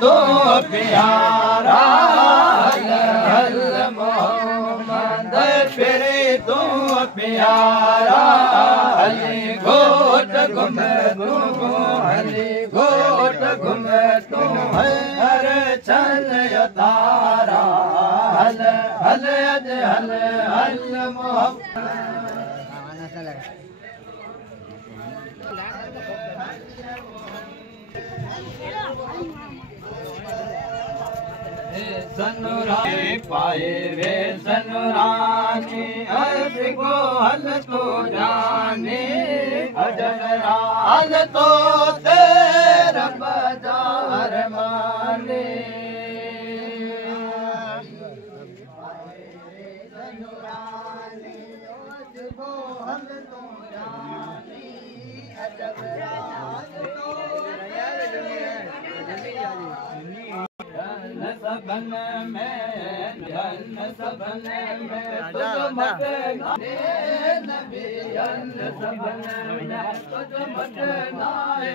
तो प्यारा हल हल मोहम्मद फिरे तो प्यारा हली घोट घुम तू हली घोट घुम तू हर चल तारा हल हल अज हल हल मोहम्मद सनुरानी पाए वे सनुरानी अर्ज को हल तो जाने अजरा हल तो तेरा बाजार माने सनुरानी अर्ज को हल तो जाने अजरा सबन में जन सबन में तुझ मत नबी जन सबन में तुझ मत नाए